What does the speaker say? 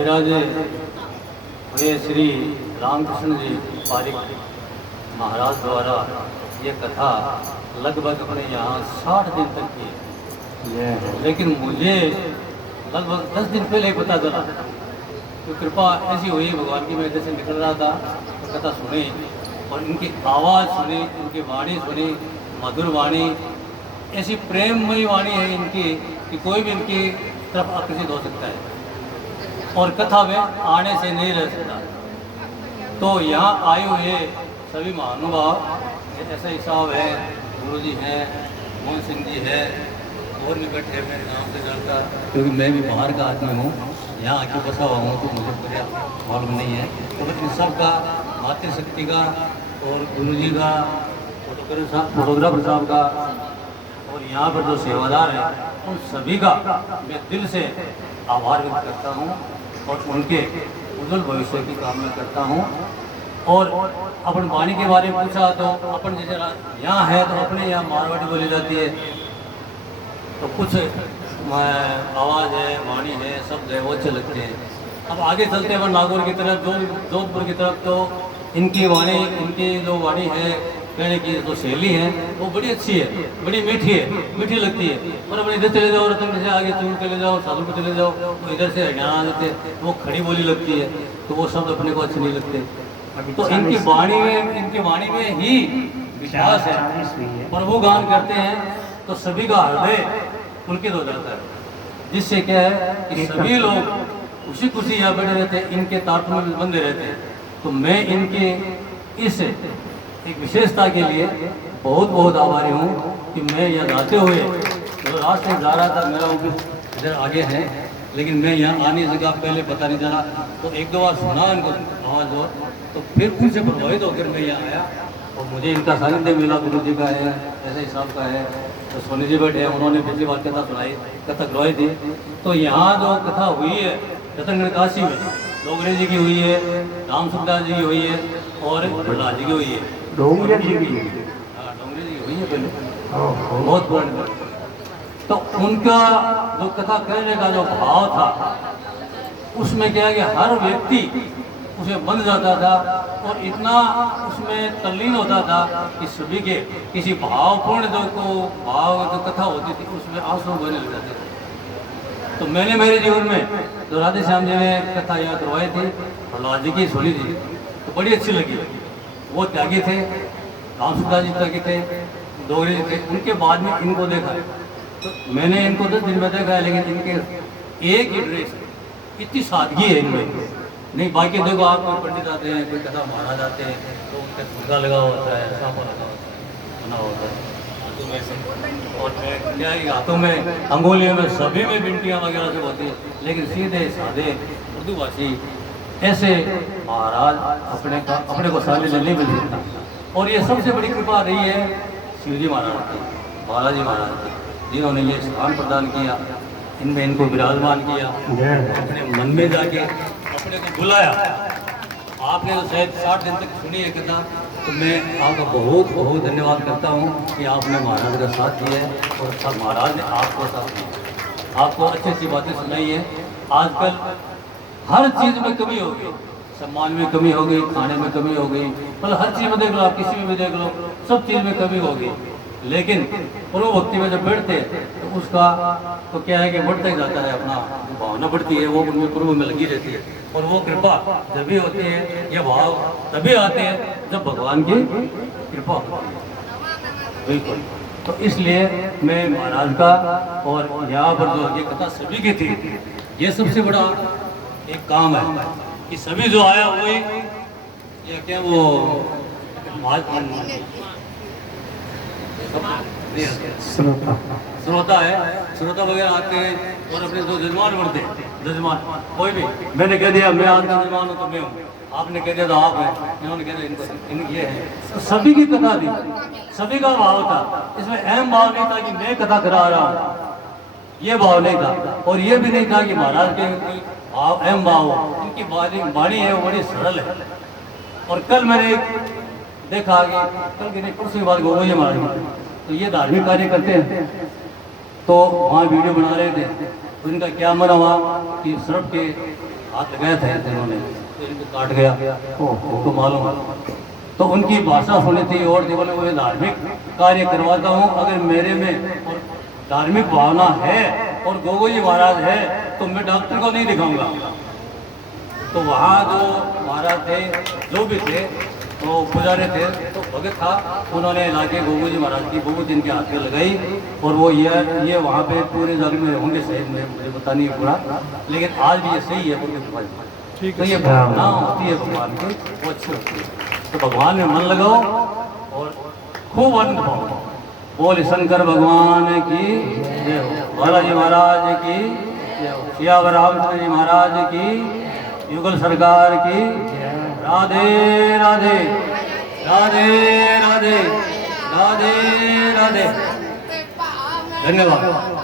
विराजे हुए श्री रामकृष्ण जी पारिक महाराज द्वारा ये कथा लगभग अपने यहाँ 60 दिन तक की, लेकिन मुझे लगभग 10 दिन पहले ही पता चला। तो कृपा ऐसी हुई भगवान की, मैं इधर से निकल रहा था तो कथा सुनी और इनकी आवाज़ सुनी, इनकी वाणी सुनी, मधुर वाणी, ऐसी प्रेममयी वाणी है इनकी कि कोई भी इनकी तरफ आकर्षित हो सकता है और कथा में आने से नहीं रह सकता। तो यहाँ आए हुए सभी महानुभाव, ऐसा ही साहब है, गुरु जी हैं, मोहन सिंह जी है, और भी बैठे हैं मेरे गाँव से जानकर, क्योंकि मैं भी बाहर का आदमी हूँ, यहाँ आके बसा हुआ हूँ तो मुझे पूरा मालूम नहीं है। तो इन सब का, मातृशक्ति का और गुरु जी का, फोटोग्राफर साहब का और यहाँ पर जो सेवादार हैं उन सभी का मैं दिल से आभार व्यक्त करता हूँ और उनके उज्जवल भविष्य की कामना करता हूँ। और अपन वाणी के बारे में पूछा तो अपन जैसे यहाँ है तो अपने यहाँ मारवाड़ी बोली जाती है, तो कुछ आवाज़ है, वाणी है, शब्द है, वो अच्छे लगते हैं। अब आगे चलते हैं नागौर की तरफ, जोधपुर की तरफ, तो इनकी वाणी, इनकी जो वाणी है, कहने की जो शैली है वो बड़ी अच्छी है, बड़ी मीठी है, मीठी लगती है। और अपने इधर चले जाओ, रतन से आगे चूर चले जाओ, साधु को चले जाओ, तो इधर से हरियाणा आ जाते तो वो खड़ी बोली लगती है, तो वो शब्द अपने को अच्छे नहीं लगते। तो इनकी वाणी में ही विश्वास है, प्रभु गान करते हैं तो सभी का हृदय पुलकित हो जाता है, जिससे क्या है कि सभी लोग खुशी खुशी यहाँ बैठे रहते हैं, इनके तात्पर्य में बंधे रहते हैं। तो मैं इनके इस एक विशेषता के लिए बहुत बहुत आभारी हूँ कि मैं यहाँ जाते हुए तो रास्ते जा रहा था, मेरा ऑफिस इधर आगे है, लेकिन मैं यहाँ आने जगह पहले पता नहीं चला, तो एक दो बार सुना इनको आवाज़ और, तो फिर उनसे प्रभावित होकर मैं यहाँ आया और मुझे इनका सानिध्य मिला। गुरु जी का है, ऐसे हिसाब का है, तो सोनी जी बैठे हैं, उन्होंने पिछली बार कथा सुनाई, कथा करवाई थी। तो यहाँ जो कथा हुई है रतनगढ़ काशी में, डोगरे जी की हुई है, राम सुखदास जी की हुई है और प्रहलाद जी की हुई है, डोंगरे जी की, हाँ डोंगरे जी की हुई है पहले, बहुत पुरानी। तो उनका जो कथा कहने का जो भाव था, उसमें क्या है कि हर व्यक्ति उसमें बंध जाता था और इतना उसमें तल्लीन होता था कि सभी के किसी भावपूर्ण जो कथा होती थी उसमें आंसू बहने लग जाते थे। तो मैंने मेरे जीवन में जो राधे श्याम जी ने कथा याद करवाई थी, प्रहलाद जी की सुनी थी, तो बड़ी अच्छी लगी। वो त्यागी थे, राम सुखदास जी त्यागी थे, डोगरे जी थे। उनके बाद में इनको देखा, तो मैंने इनको 10 दिन में देखा है, लेकिन इनके एक ही ड्रेस, इतनी सादगी है इनमें। नहीं बाकी देखो, आप कोई पंडित आते हैं, कोई कथा महाराज आते हैं, तो उनका झुमका लगा होता है, साफा लगा होता है, बना होता है हाथों में से, और क्या है हाथों में, अंगुलियों में, सभी में बिंटियाँ वगैरह सब होती है। लेकिन सीधे साधे उर्दू भाषी ऐसे महाराज अपने को सामने नहीं मिल सकता। और ये सबसे बड़ी कृपा रही है शिवजी महाराज की, बालाजी महाराज की, जिन्होंने ये स्थान प्रदान किया, इनमें इनको विराजमान किया, अपने मन में जाके अपने को बुलाया। आपने तो शायद 60 दिन तक सुनी है कथा, तो मैं आपका बहुत बहुत धन्यवाद करता हूँ कि आपने महाराज का साथ दिया है और सब महाराज ने आपको साथ दिया, आपको अच्छी अच्छी बातें सुनाई है। आजकल हर चीज़ में कमी हो गई, सम्मान में कमी हो गई, खाने में कमी हो गई, मतलब हर चीज़ में देख लो, आप किसी में भी देख लो, सब चीज़ में कमी हो गई। लेकिन प्रभु भक्ति में जब बैठते तो उसका तो क्या है कि बढ़ता ही जाता है, अपना भावना बढ़ती है, वो उनमें प्रभु में लगी रहती है। और वो कृपा जब भी होती है, ये भाव तभी आते हैं जब भगवान की कृपा होती है। बिल्कुल। तो इसलिए मैं महाराज का और यहाँ पर जो ये कथा सभी की थी, ये सबसे बड़ा एक काम है कि सभी जो आया वही या क्या वो श्रोता है, श्रोता वगैरह आते हैं और अपने जो जजमान बढ़ते हैं, जजमान कोई भी, मैंने कह दिया मैं आज का जजमान हूँ तो मैं हूँ, आपने कह दिया तो आप हैं, इन्होंने कह दिया इनको ये है, तो सभी की कथा थी, सभी का भाव था। इसमें अहम भाव नहीं था कि मैं कथा करा रहा हूँ, ये भाव नहीं था। और ये भी नहीं था कि महाराज के कोई भाव अहम भाव हो, उनकी वाणी है वो बड़ी सरल है। और कल मैंने देखा कि कल के नहीं परसों की बात गोविंद महाराज, तो ये धार्मिक कार्य करते हैं, तो वहाँ वीडियो बना रहे थे, उनका क्या मन हुआ कि सड़क के हाथ लगाया था इन्होंने, तो इनको काट गया, तो मालूम है। तो उनकी भाषा सुनी थी और थी, बोले मैं धार्मिक कार्य करवाता हूँ, अगर मेरे में और धार्मिक भावना है और गोगोई जी महाराज है तो मैं डॉक्टर को नहीं दिखाऊंगा। तो वहाँ जो महाराज थे, जो भी थे, तो पुजारी थे, तो भगत था, उन्होंने लाके गोगोई जी महाराज की बहुत इनके हाथ में लगाई। और वो ये वहाँ पे पूरे जग में होंगे शायद, मुझे पता नहीं है पूरा, लेकिन आज भी ये सही है। तो ये भावना होती है भगवान की, वो अच्छी होती है। तो भगवान में मन लगाओ और खूब आनंद पाओ। बोल शंकर भगवान की जय हो, बालाजी महाराज की जय हो, सियावर रामचंद्र जी महाराज की, युगल सरकार की, राधे राधे राधे राधे राधे राधे। धन्यवाद।